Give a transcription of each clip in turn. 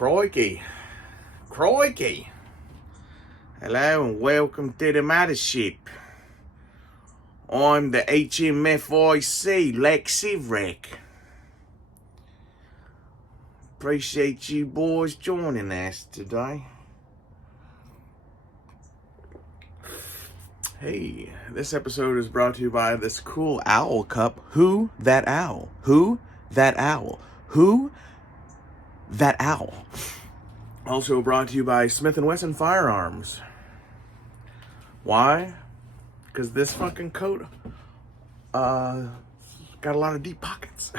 Crikey. Crikey. Hello and welcome to the mothership. I'm the HMFIC Lexi Wreck. Appreciate you boys joining us today. Hey, this episode is brought to you by this cool owl cup. Who that owl? Who that owl? Who that owl? Also brought to you by Smith & Wesson Firearms. Why? Because this fucking coat got a lot of deep pockets.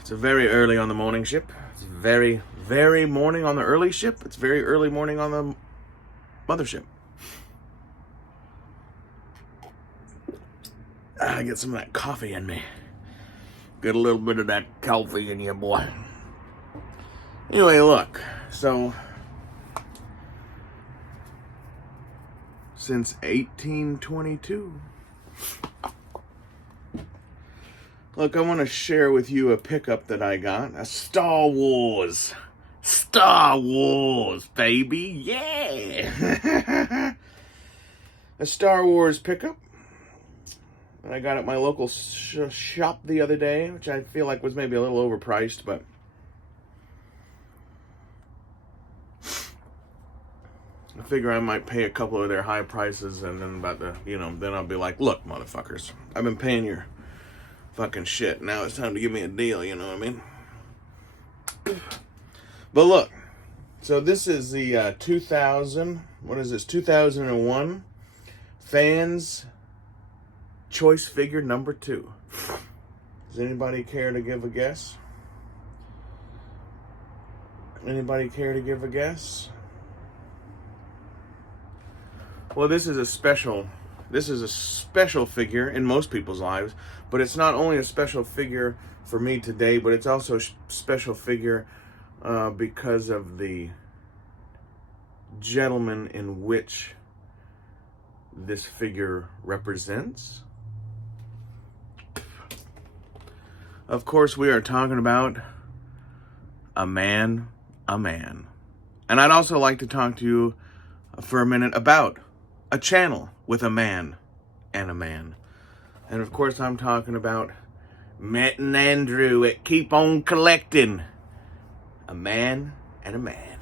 It's a very early on the morning ship. It's very, very morning on the early ship. It's very early morning on the mothership. I get some of that coffee in me. Get a little bit of that coffee in you, boy. Anyway, look. So, since 1822, look, I want to share with you a pickup that I got. A Star Wars. Star Wars, baby. Yeah. A Star Wars pickup that I got at my local shop the other day, which I feel like was maybe a little overpriced, but I figure I might pay a couple of their high prices, and then then I'll be like, look, motherfuckers, I've been paying your fucking shit. Now it's time to give me a deal, you know what I mean? But look, so this is the 2001 Fans Choice Figure number 2. Does anybody care to give a guess? Anybody care to give a guess? Well, this is a special figure in most people's lives, but it's not only a special figure for me today, but it's also a special figure because of the gentleman in which this figure represents. Of course, we are talking about a man. And I'd also like to talk to you for a minute about a channel with a man and a man. And of course, I'm talking about Matt and Andrew at Keep On Collecting. A man and a man.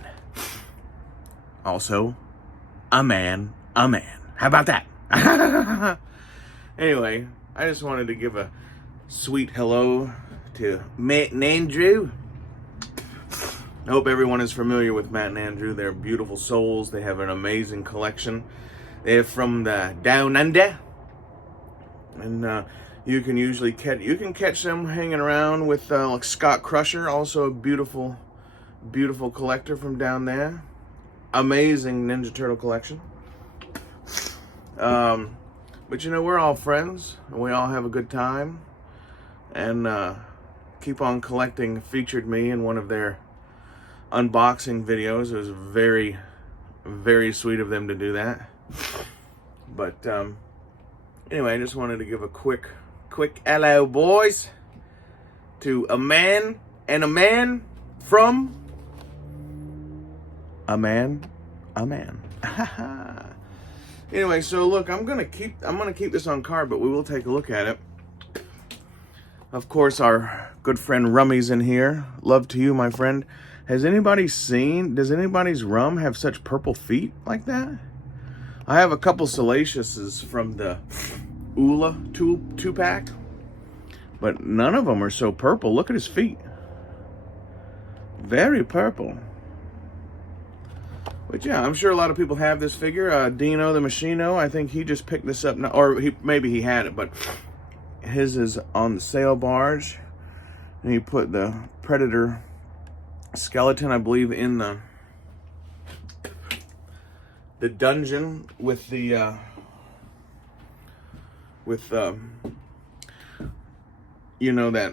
Also, a man. How about that? Anyway, I just wanted to give a sweet hello to Matt and Andrew. I hope everyone is familiar with Matt and Andrew. They're beautiful souls. They have an amazing collection. They're from the Down Under. And you can catch them hanging around with like Scott Crusher, also a beautiful collector from down there. Amazing Ninja Turtle collection. But we're all friends, and we all have a good time. And Keep On Collecting featured me in one of their unboxing videos. It was very, very sweet of them to do that. But anyway, I just wanted to give a quick hello, boys, to a man and a man from a man. Anyway, so look, I'm gonna keep this on card, but we will take a look at it. Of course, our good friend Rummy's in here. Love to you, my friend. Does anybody's rum have such purple feet like that? I have a couple Salacious's from the Ula 2-pack, but none of them are so purple. Look at his feet. Very purple. But yeah, I'm sure a lot of people have this figure. Dino the Machino, I think he just picked this up now, or maybe he had it, but his is on the sail barge. And he put the Predator skeleton, I believe, in the dungeon with the that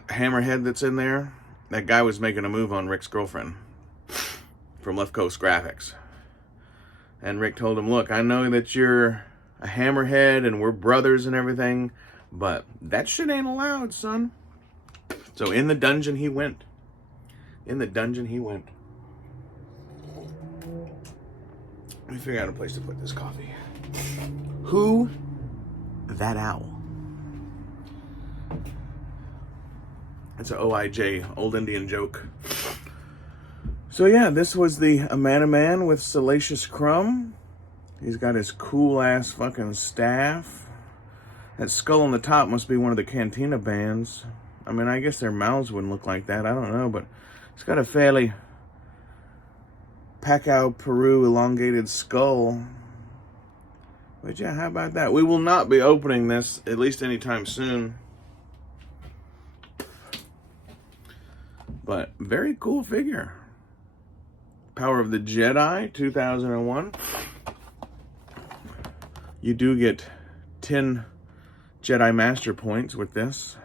hammerhead that's in there. That guy was making a move on Rick's girlfriend from Left Coast Graphics. And Rick told him, look, I know that you're a hammerhead and we're brothers and everything, but that shit ain't allowed, son. So in the dungeon he went. In the dungeon he went. Let me figure out a place to put this coffee. Who that owl? It's an OIJ, Old Indian joke. So yeah, this was the Amana Man with Salacious Crumb. He's got his cool ass fucking staff. That skull on the top must be one of the Cantina bands. I mean, I guess their mouths wouldn't look like that. I don't know, but it's got a fairly Pacquiao Peru elongated skull. But yeah, how about that? We will not be opening this, at least anytime soon. But very cool figure. Power of the Jedi, 2001. You do get 10 Jedi Master Points with this.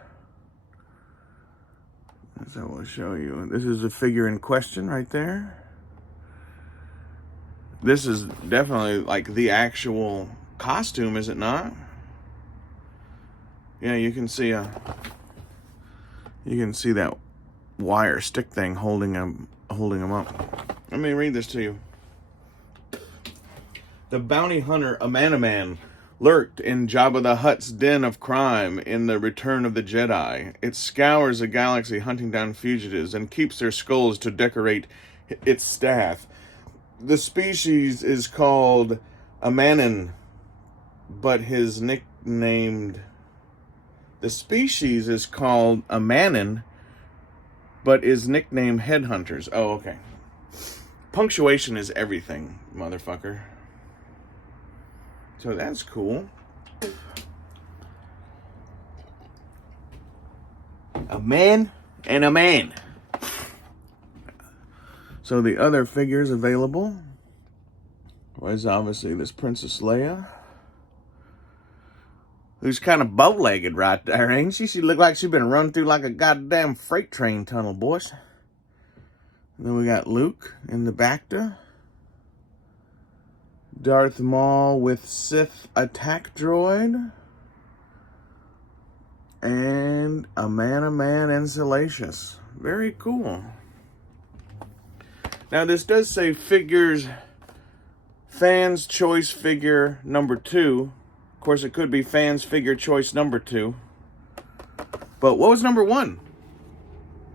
So we'll show you. This is the figure in question right there. This is definitely like the actual costume, is it not? Yeah, you can see that wire stick thing holding him up. Let me read this to you. The bounty hunter Amana Man lurked in Jabba the Hutt's den of crime in The Return of the Jedi. It scours the galaxy hunting down fugitives and keeps their skulls to decorate its staff. The species is called Amanin, but his nicknamed... The species is called Amanin, but is nicknamed Headhunters. Oh, okay. Punctuation is everything, motherfucker. So that's cool. A man and a man. So the other figures available was obviously this Princess Leia, who's kind of bow-legged right there, ain't she? She looked like she'd been run through like a goddamn freight train tunnel, boys. And then we got Luke in the Bacta. Darth Maul with Sith attack droid. And Amana Man and Salacious. Very cool. Now this does say figures, fans choice figure number 2. Of course it could be fans figure choice number 2. But what was number 1?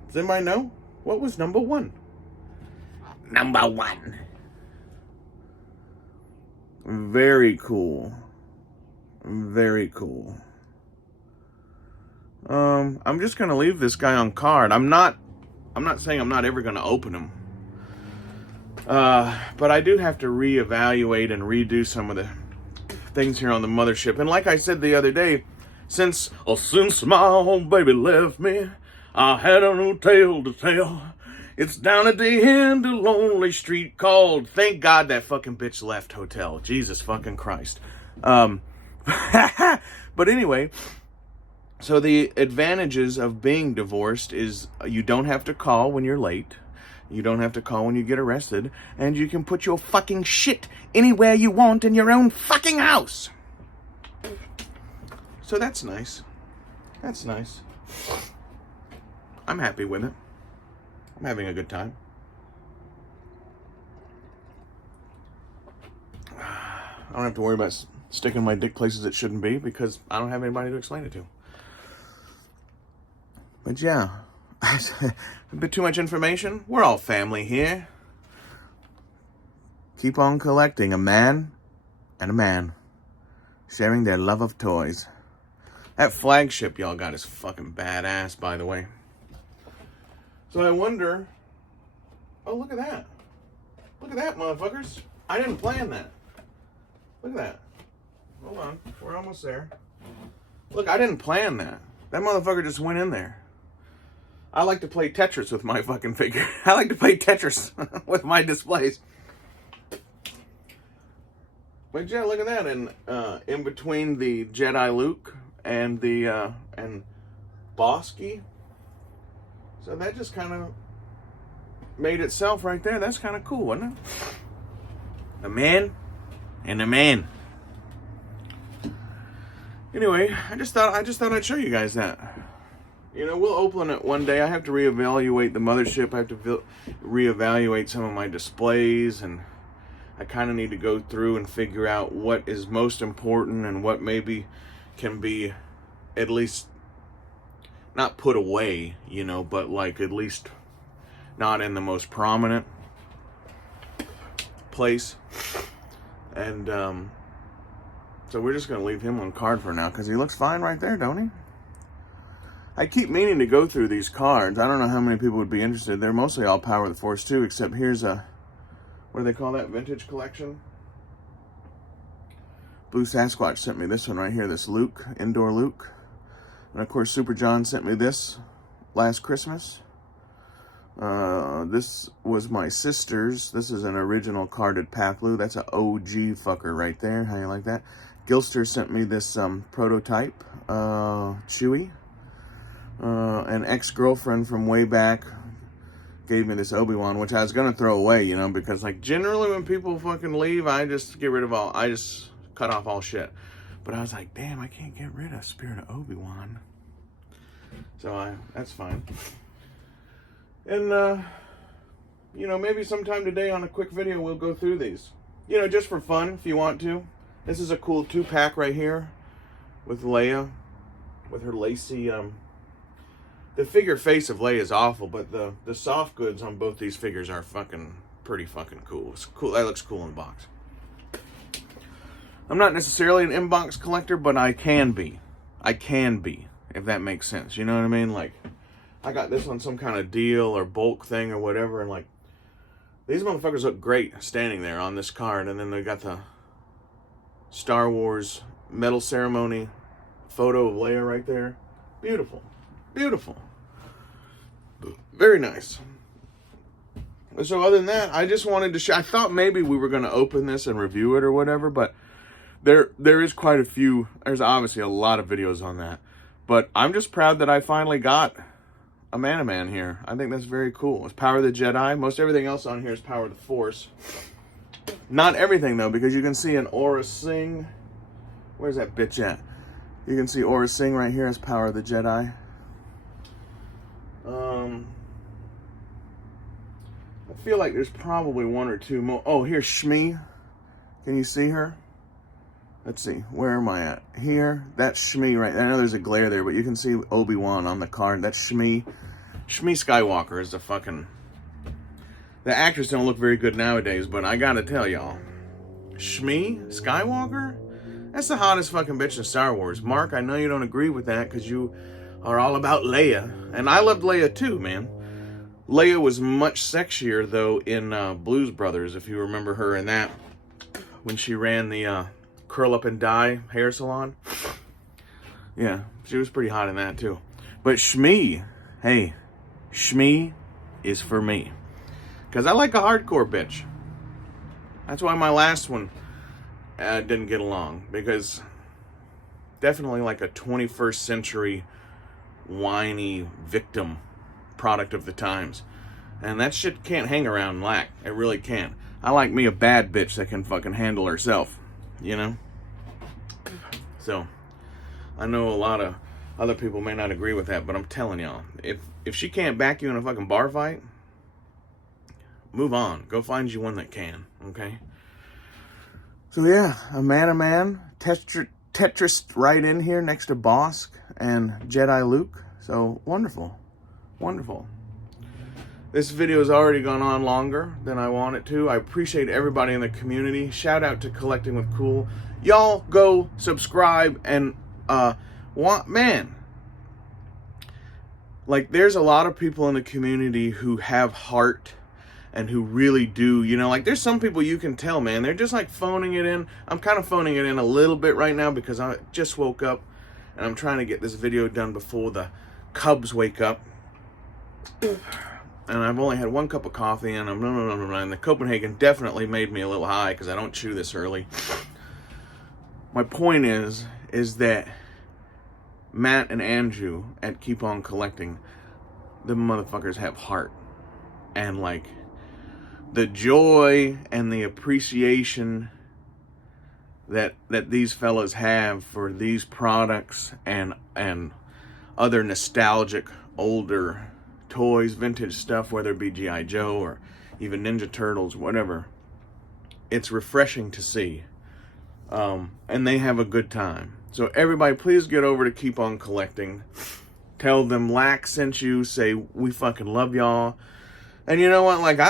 Does anybody know? What was number 1? Number 1. Very cool. Very cool. I'm just gonna leave this guy on card. I'm not saying I'm not ever gonna open him. But I do have to reevaluate and redo some of the things here on the mothership. And like I said the other day, since my old baby left me, I had a new tale to tell. It's down at the end of lonely street called, thank God that fucking bitch left hotel. Jesus fucking Christ. But anyway, so the advantages of being divorced is you don't have to call when you're late. You don't have to call when you get arrested. And you can put your fucking shit anywhere you want in your own fucking house. So that's nice. That's nice. I'm happy with it. I'm having a good time. I don't have to worry about sticking my dick places it shouldn't be because I don't have anybody to explain it to. But yeah, a bit too much information. We're all family here. Keep on collecting. A man and a man sharing their love of toys. That flagship y'all got is fucking badass, by the way. So I wonder... Oh, look at that. Look at that, motherfuckers. I didn't plan that. Look at that. Hold on. We're almost there. Look, I didn't plan that. That motherfucker just went in there. I like to play Tetris with my fucking figure. I like to play Tetris with my displays. But yeah, look at that. And in between the Jedi Luke and the and Bosky. So that just kind of made itself right there. That's kind of cool, wasn't it? A man and a man. Anyway, I just thought I'd show you guys that. You know, we'll open it one day. I have to reevaluate the mothership. I have to reevaluate some of my displays, and I kind of need to go through and figure out what is most important and what maybe can be at least not put away, you know, but like at least not in the most prominent place. And so we're just going to leave him on card for now because he looks fine right there, don't he? I keep meaning to go through these cards. I don't know how many people would be interested. They're mostly all Power of the Force too, except here's a, what do they call that, vintage collection? Blue Sasquatch sent me this one right here, this Luke, Indoor Luke. And of course, Super John sent me this last Christmas. This was my sister's. This is an original carded Path Blue. That's an OG fucker right there. How you like that? Gilster sent me this prototype, Chewie. An ex-girlfriend from way back gave me this Obi-Wan, which I was going to throw away, you know, because like generally when people fucking leave, I just get rid of all, I just cut off all shit. But I was like, damn, I can't get rid of Spirit of Obi-Wan. So that's fine. And, you know, maybe sometime today on a quick video, we'll go through these. You know, just for fun, if you want to. This is a cool 2-pack right here with Leia, with her lacy, the figure face of Leia is awful, but the soft goods on both these figures are pretty fucking cool. It's cool. That looks cool in the box. I'm not necessarily an inbox collector, but I can be. I can be, if that makes sense. You know what I mean? Like, I got this on some kind of deal or bulk thing or whatever, and like, these motherfuckers look great standing there on this card, and then they got the Star Wars medal ceremony photo of Leia right there. Beautiful. Beautiful. Very nice. So other than that, I just wanted to I thought maybe we were going to open this and review it or whatever, but there is quite a few. There's obviously a lot of videos on that. But I'm just proud that I finally got a Man here. I think that's very cool. It's Power of the Jedi. Most everything else on here is Power of the Force. Not everything, though, because you can see an Aura Singh. Where's that bitch at? You can see Aura Singh right here as Power of the Jedi. I feel like there's probably one or two more. Oh, here's Shmi. Can you see her? Let's see. Where am I at? Here. That's Shmi right. I know there's a glare there, but you can see Obi-Wan on the card. That's Shmi. Shmi Skywalker is the fucking... The actors don't look very good nowadays, but I gotta tell y'all. Shmi Skywalker? That's the hottest fucking bitch in Star Wars. Mark, I know you don't agree with that because you are all about Leia. And I loved Leia too, man. Leia was much sexier, though, in Blues Brothers, if you remember her in that. When she ran the Curl Up and Die hair salon. Yeah, she was pretty hot in that, too. But Shmi, hey, Shmi is for me. Because I like a hardcore bitch. That's why my last one didn't get along. Because definitely like a 21st century whiny victim product of the times. And that shit can't hang around and lack. It really can't. I like me a bad bitch that can fucking handle herself. You know? So, I know a lot of other people may not agree with that, but I'm telling y'all, if she can't back you in a fucking bar fight, move on. Go find you one that can, okay? So yeah, a man, Tetris right in here next to Bosk and Jedi Luke. So, wonderful. Wonderful. This video has already gone on longer than I want it to. I appreciate everybody in the community. Shout out to Collecting with Cool. Y'all go subscribe and man. Like, there's a lot of people in the community who have heart and who really do, you know, like there's some people you can tell, man, they're just like phoning it in. I'm kind of phoning it in a little bit right now because I just woke up and I'm trying to get this video done before the Cubs wake up. And I've only had one cup of coffee, and and the Copenhagen definitely made me a little high because I don't chew this early. My point is that Matt and Andrew at Keep On Collecting, the motherfuckers have heart. And like the joy and the appreciation that these fellas have for these products and other nostalgic, older toys, vintage stuff, whether it be G.I. Joe or even Ninja Turtles, whatever. It's refreshing to see. And they have a good time. So everybody, please get over to Keep On Collecting. Tell them Lack sent you. Say, we fucking love y'all. And you know what? Like,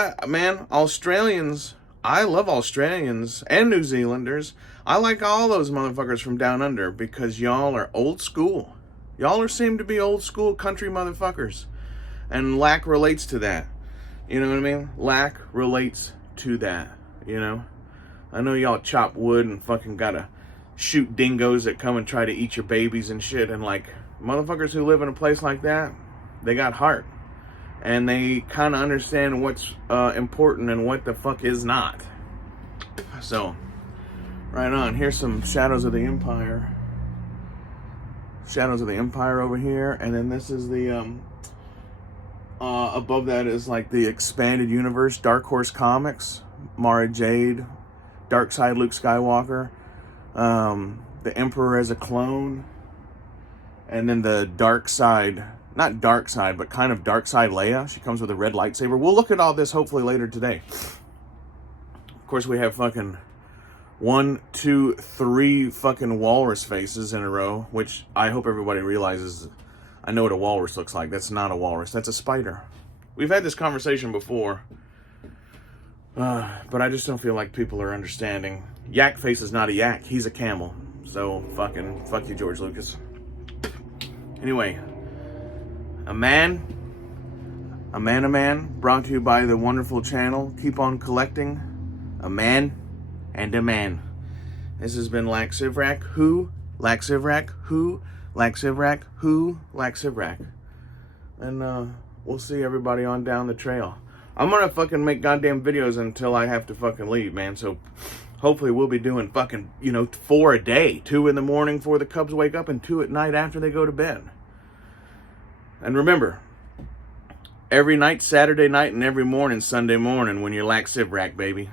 Australians, I love Australians and New Zealanders. I like all those motherfuckers from down under because y'all are old school. Y'all seem to be old school country motherfuckers. And Lack relates to that. You know what I mean? Lack relates to that, you know? I know y'all chop wood and fucking gotta shoot dingoes that come and try to eat your babies and shit. And like, motherfuckers who live in a place like that, they got heart. And they kind of understand what's important and what the fuck is not. So, right on. Here's some Shadows of the Empire. Shadows of the Empire over here. And then this is the, above that is like the expanded universe, Dark Horse Comics, Mara Jade, Dark Side Luke Skywalker, the Emperor as a clone, and then the Dark Side, not Dark Side, but kind of Dark Side Leia. She comes with a red lightsaber. We'll look at all this hopefully later today. Of course, we have fucking 1, 2, 3 fucking walrus faces in a row, which I hope everybody realizes. I know what a walrus looks like. That's not a walrus. That's a spider. We've had this conversation before. But I just don't feel like people are understanding. Yak face is not a yak. He's a camel. So, fuck you, George Lucas. Anyway. A man, brought to you by the wonderful channel Keep On Collecting. A man and a man. This has been Lack Sivrak. Who? Lack Sivrak. Who? Lack Sivrak. Who? Lack Sivrak. And, we'll see everybody on down the trail. I'm gonna fucking make goddamn videos until I have to fucking leave, man. So hopefully we'll be doing fucking, 4 a day. 2 in the morning before the Cubs wake up and 2 at night after they go to bed. And remember, every night, Saturday night, and every morning, Sunday morning, when you're Lack Sivrak, baby.